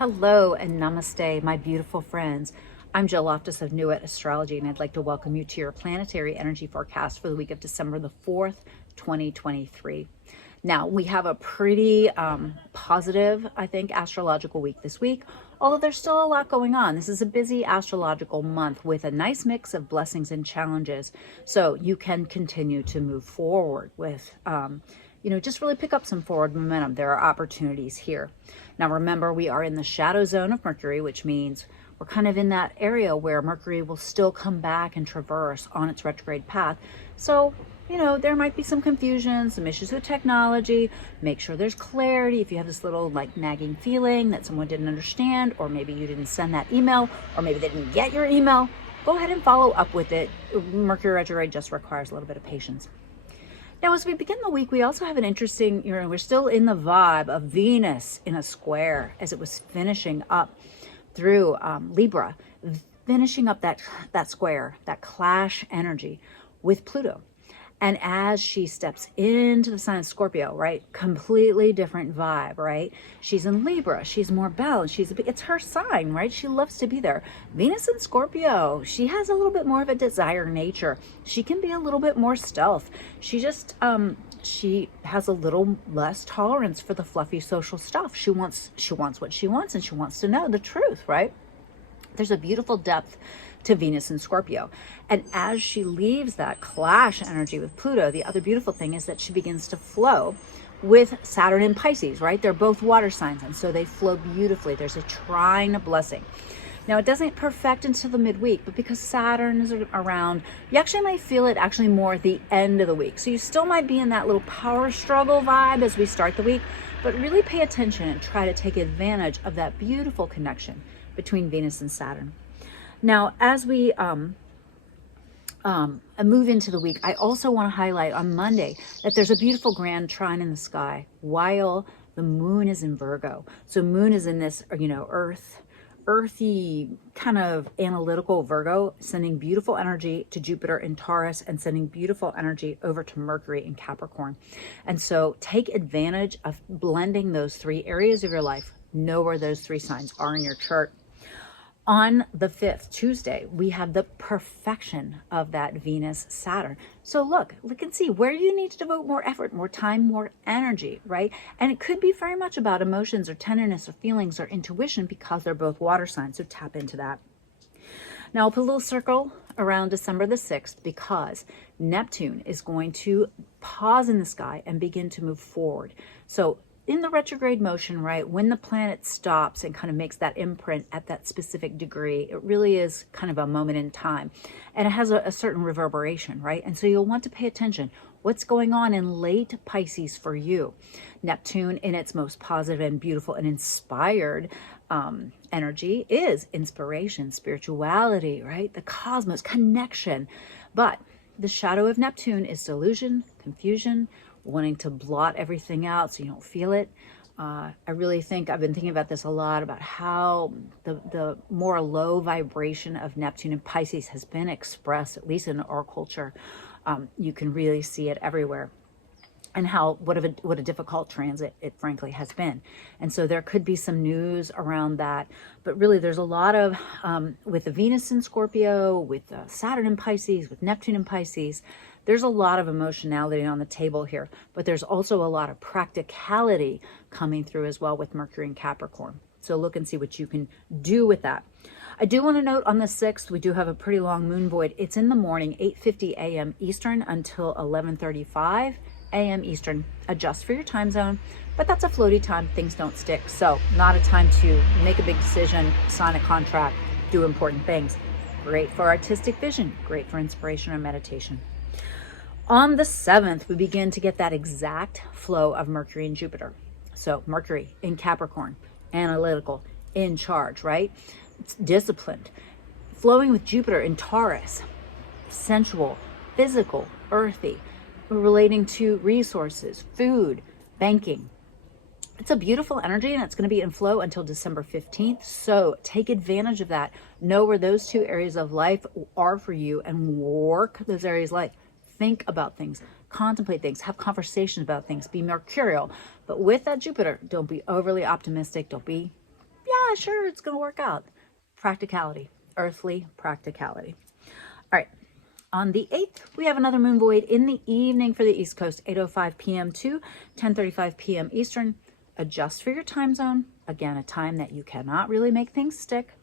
Hello and namaste, my beautiful friends. I'm Jill Loftus of Nuit Astrology, and I'd like to welcome you to your planetary energy forecast for the week of December the 4th, 2023. Now, we have a pretty positive, I think, astrological week this week, although there's still a lot going on. This is a busy astrological month with a nice mix of blessings and challenges, so you can continue to move forward with just really pick up some forward momentum. There are opportunities here. Now, remember, we are in the shadow zone of Mercury, which means we're kind of in that area where Mercury will still come back and traverse on its retrograde path. So, there might be some confusion, some issues with technology. Make sure there's clarity. If you have this little nagging feeling that someone didn't understand, or maybe you didn't send that email, or maybe they didn't get your email, go ahead and follow up with it. Mercury retrograde just requires a little bit of patience. Now, as we begin the week, we also have an interesting, we're still in the vibe of Venus in a square as it was finishing up through Libra, finishing up that square, that clash energy with Pluto. And as she steps into the sign of Scorpio, right, completely different vibe, right? She's in Libra, she's more balanced, it's her sign, right? She loves to be there. Venus in Scorpio, she has a little bit more of a desire nature. She can be a little bit more stealth. She just, she has a little less tolerance for the fluffy social stuff. She wants what she wants, and she wants to know the truth, right? There's a beautiful depth to Venus in Scorpio. And as she leaves that clash energy with Pluto, the other beautiful thing is that she begins to flow with Saturn in Pisces, right? They're both water signs, and so they flow beautifully. There's a trine blessing. Now, it doesn't perfect until the midweek, but because Saturn is around, you actually might feel it actually more at the end of the week. So you still might be in that little power struggle vibe as we start the week, but really pay attention and try to take advantage of that beautiful connection between Venus and Saturn. Now, as we move into the week, I also want to highlight on Monday that there's a beautiful grand trine in the sky while the moon is in Virgo. So moon is in this, earthy kind of analytical Virgo, sending beautiful energy to Jupiter in Taurus and sending beautiful energy over to Mercury in Capricorn. And so take advantage of blending those three areas of your life. Know where those three signs are in your chart. On the 5th, Tuesday, we have the perfection of that Venus-Saturn. So look and see where you need to devote more effort, more time, more energy, right? And it could be very much about emotions or tenderness or feelings or intuition because they're both water signs, so tap into that. Now, I'll put a little circle around December the 6th because Neptune is going to pause in the sky and begin to move forward. So in the retrograde motion, right, when the planet stops and kind of makes that imprint at that specific degree, it really is kind of a moment in time. And it has a certain reverberation, right? And so you'll want to pay attention. What's going on in late Pisces for you? Neptune, in its most positive and beautiful and inspired energy, is inspiration, spirituality, right? The cosmos, connection. But the shadow of Neptune is delusion, confusion, wanting to blot everything out so you don't feel it. I really think I've been thinking about this a lot, about how the more low vibration of Neptune and Pisces has been expressed, at least in our culture. You can really see it everywhere, and how what a difficult transit it frankly has been. And so there could be some news around that, but really there's a lot of with the Venus in Scorpio, with Saturn in Pisces, with Neptune in Pisces, there's a lot of emotionality on the table here, but there's also a lot of practicality coming through as well with Mercury and Capricorn. So look and see what you can do with that. I do want to note on the 6th, we do have a pretty long moon void. It's in the morning, 8:50 a.m. Eastern until 11:35 a.m. Eastern. Adjust for your time zone, but that's a floaty time. Things don't stick. So not a time to make a big decision, sign a contract, do important things. Great for artistic vision, great for inspiration or meditation. On the 7th, we begin to get that exact flow of Mercury and Jupiter. So Mercury in Capricorn, analytical, in charge, right? It's disciplined. Flowing with Jupiter in Taurus, sensual, physical, earthy, relating to resources, food, banking. It's a beautiful energy, and it's going to be in flow until December 15th. So take advantage of that. Know where those two areas of life are for you and work those areas of life. Think about things, contemplate things, have conversations about things, be mercurial. But with that Jupiter, don't be overly optimistic. Don't be, yeah, sure, it's going to work out. Practicality, earthly practicality. All right. On the 8th, we have another moon void in the evening for the East Coast, 8:05 p.m. to 10:35 p.m. Eastern. Adjust for your time zone. Again, a time that you cannot really make things stick.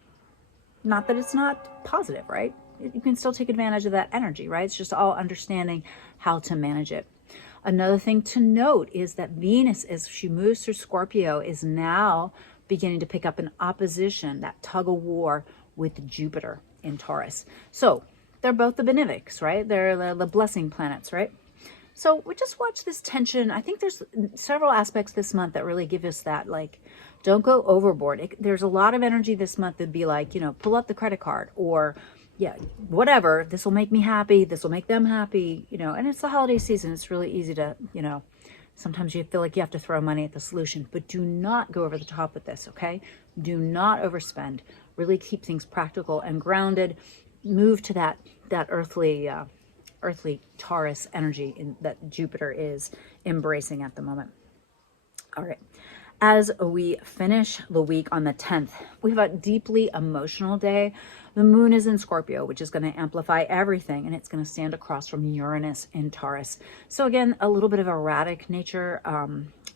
Not that it's not positive, right? You can still take advantage of that energy, right? It's just all understanding how to manage it. Another thing to note is that Venus, as she moves through Scorpio, is now beginning to pick up an opposition, that tug of war with Jupiter in Taurus. So they're both the benefics, right? They're the blessing planets, right? So we just watch this tension. I think there's several aspects this month that really give us that, like, don't go overboard. There's a lot of energy this month that'd be like, you know, pull up the credit card, or yeah, whatever. This will make me happy. This will make them happy, you know, and it's the holiday season. It's really easy to, you know, sometimes you feel like you have to throw money at the solution, but do not go over the top with this, okay? Do not overspend. Really keep things practical and grounded. Move to that earthly Taurus energy that Jupiter is embracing at the moment. All right. As we finish the week on the 10th, we have a deeply emotional day. The moon is in Scorpio, which is going to amplify everything, and it's going to stand across from Uranus in Taurus. So again, a little bit of erratic nature,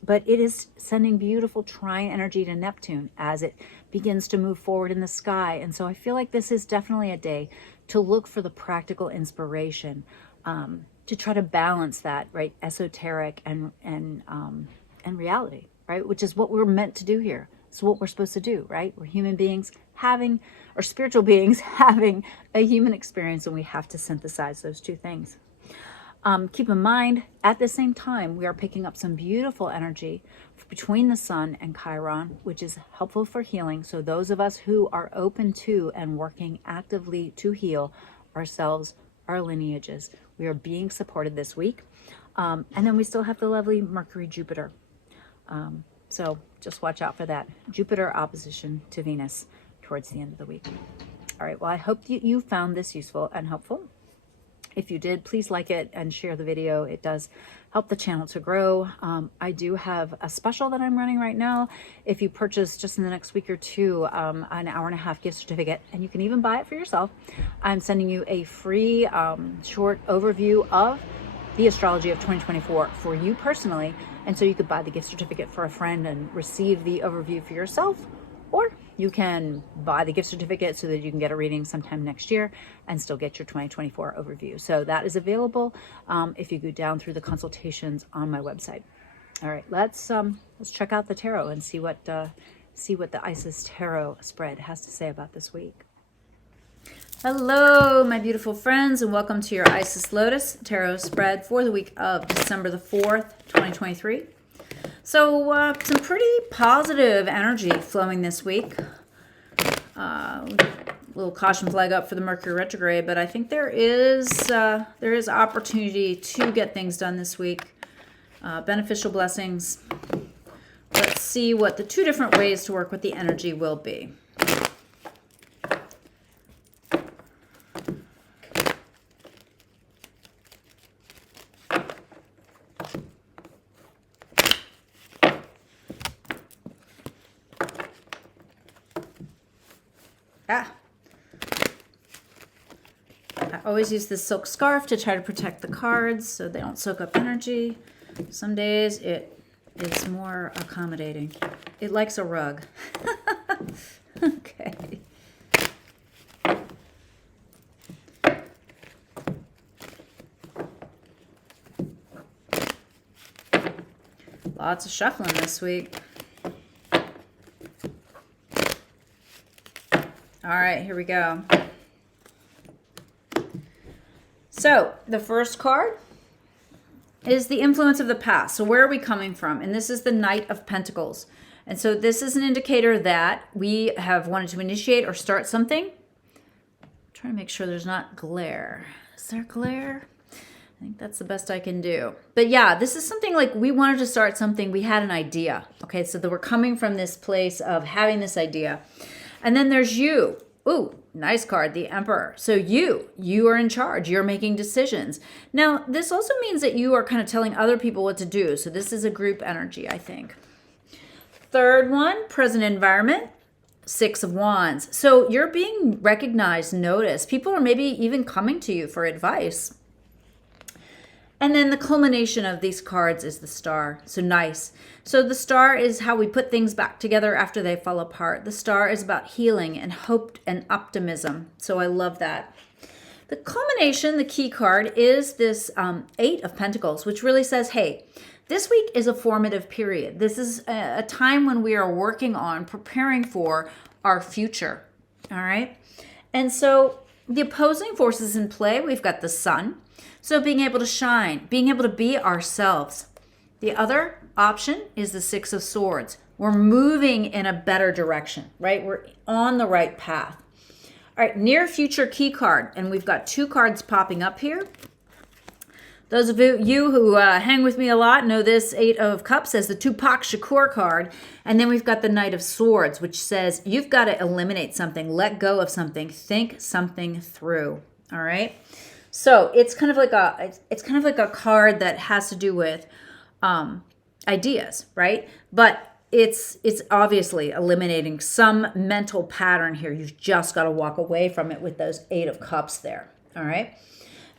but it is sending beautiful trine energy to Neptune as it begins to move forward in the sky. And so I feel like this is definitely a day to look for the practical inspiration, to try to balance that, right, esoteric and reality, right, which is what we're meant to do here. It's what we're supposed to do, right? We're human beings or spiritual beings having a human experience, and we have to synthesize those two things. Keep in mind, at the same time, we are picking up some beautiful energy between the Sun and Chiron, which is helpful for healing. So those of us who are open to and working actively to heal ourselves, our lineages, we are being supported this week. And then we still have the lovely Mercury, Jupiter. So just watch out for that. Jupiter opposition to Venus towards the end of the week. All right, well, I hope you found this useful and helpful. If you did, please like it and share the video. It does help the channel to grow. I do have a special that I'm running right now. If you purchase just in the next week or two, an 1.5-hour gift certificate, and you can even buy it for yourself, I'm sending you a free short overview of the astrology of 2024 for you personally. And so you could buy the gift certificate for a friend and receive the overview for yourself, or you can buy the gift certificate so that you can get a reading sometime next year and still get your 2024 overview. So that is available if you go down through the consultations on my website. All right, let's check out the tarot and see what the Isis Tarot spread has to say about this week. Hello, my beautiful friends, and welcome to your Isis Lotus Tarot spread for the week of December the 4th, 2023. So some pretty positive energy flowing this week. Little caution flag up for the Mercury retrograde, but I think there is opportunity to get things done this week. Beneficial blessings. Let's see what the two different ways to work with the energy will be. I always use this silk scarf to try to protect the cards so they don't soak up energy. Some days it is more accommodating. It likes a rug. Okay. Lots of shuffling this week. All right, here we go. So the first card is the influence of the past. So where are we coming from? And this is the Knight of Pentacles. And so this is an indicator that we have wanted to initiate or start something. I'm trying to make sure there's not glare. Is there glare? I think that's the best I can do. But yeah, this is something like we wanted to start something. We had an idea. Okay, so that we're coming from this place of having this idea. And then there's you. Ooh, nice card, the Emperor. So you are in charge. You're making decisions. Now, this also means that you are kind of telling other people what to do. So this is a group energy, I think. Third one, present environment. Six of Wands. So you're being recognized, noticed. People are maybe even coming to you for advice. And then the culmination of these cards is the Star. So nice. So the Star is how we put things back together after they fall apart. The Star is about healing and hope and optimism. So I love that. The culmination, the key card, is this Eight of Pentacles, which really says, hey, this week is a formative period. This is a time when we are working on preparing for our future. All right. And so the opposing forces in play, we've got the Sun. So being able to shine, being able to be ourselves. The other option is the Six of Swords. We're moving in a better direction, right? We're on the right path. All right, near future key card. And we've got two cards popping up here. Those of you who hang with me a lot know this Eight of Cups as the Tupac Shakur card. And then we've got the Knight of Swords, which says you've got to eliminate something, let go of something, think something through. All right. So it's kind of like a card that has to do with ideas, right? But it's obviously eliminating some mental pattern here. You've just got to walk away from it with those Eight of Cups there. All right.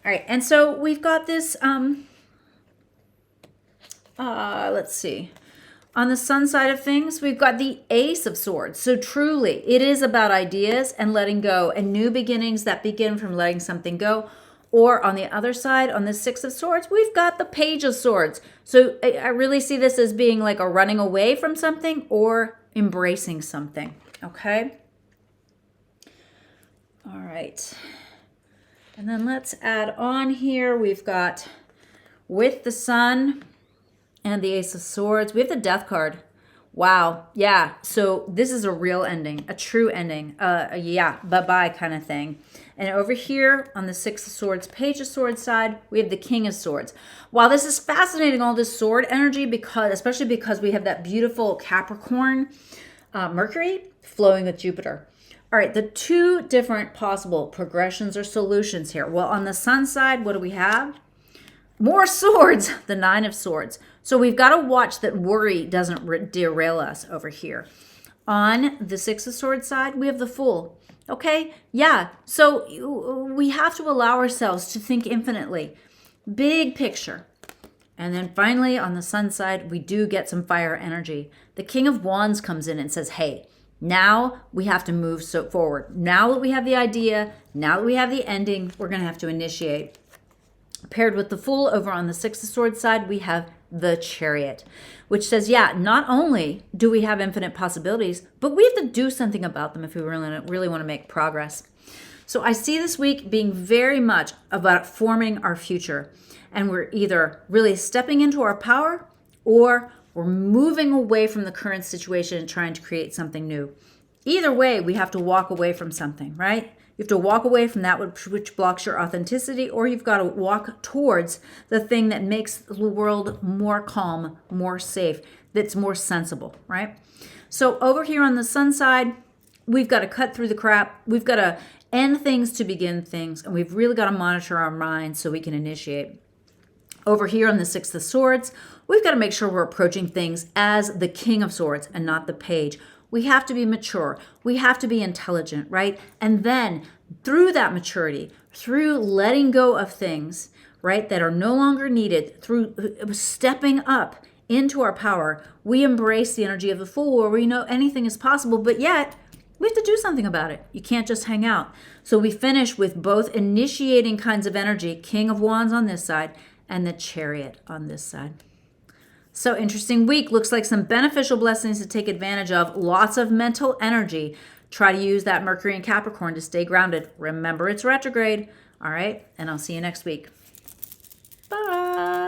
All right. And so we've got this, let's see. On the Sun side of things, we've got the Ace of Swords. So truly, it is about ideas and letting go and new beginnings that begin from letting something go. Or on the other side, on the Six of Swords, we've got the Page of Swords. So I really see this as being like a running away from something or embracing something, okay? All right. And then let's add on here, we've got with the Sun and the Ace of Swords, we have the Death card. Wow. Yeah. So this is a real ending, a true ending. Yeah, bye-bye kind of thing. And over here on the Six of Swords, Page of Swords side, we have the King of Swords. While this is fascinating, all this sword energy, especially because we have that beautiful Capricorn Mercury flowing with Jupiter. All right, the two different possible progressions or solutions here. Well, on the Sun side, what do we have? More swords, the Nine of Swords. So we've got to watch that worry doesn't derail us over here. On the Six of Swords side, we have the Fool. Okay, yeah, so we have to allow ourselves to think infinitely. Big picture. And then finally, on the Sun side, we do get some fire energy. The King of Wands comes in and says, hey, now we have to move forward. Now that we have the idea, now that we have the ending, we're going to have to initiate. Paired with the Fool over on the Six of Swords side, we have the Chariot, which says, yeah, not only do we have infinite possibilities, but we have to do something about them if we really want to make progress. So I see this week being very much about forming our future. And we're either really stepping into our power or we're moving away from the current situation and trying to create something new. Either way, we have to walk away from something, right? You have to walk away from that which blocks your authenticity, or you've got to walk towards the thing that makes the world more calm, more safe, that's more sensible, right? So over here on the Sun side, we've got to cut through the crap. We've got to end things to begin things, and we've really got to monitor our minds so we can initiate. Over here on the Six of Swords, we've got to make sure we're approaching things as the King of Swords and not the Page. We have to be mature. We have to be intelligent, right? And then through that maturity, through letting go of things, right, that are no longer needed, through stepping up into our power, we embrace the energy of the Fool where we know anything is possible, but yet we have to do something about it. You can't just hang out. So we finish with both initiating kinds of energy, King of Wands on this side and the Chariot on this side. So interesting week. Looks like some beneficial blessings to take advantage of. Lots of mental energy. Try to use that Mercury and Capricorn to stay grounded. Remember, it's retrograde. All right. And I'll see you next week. Bye.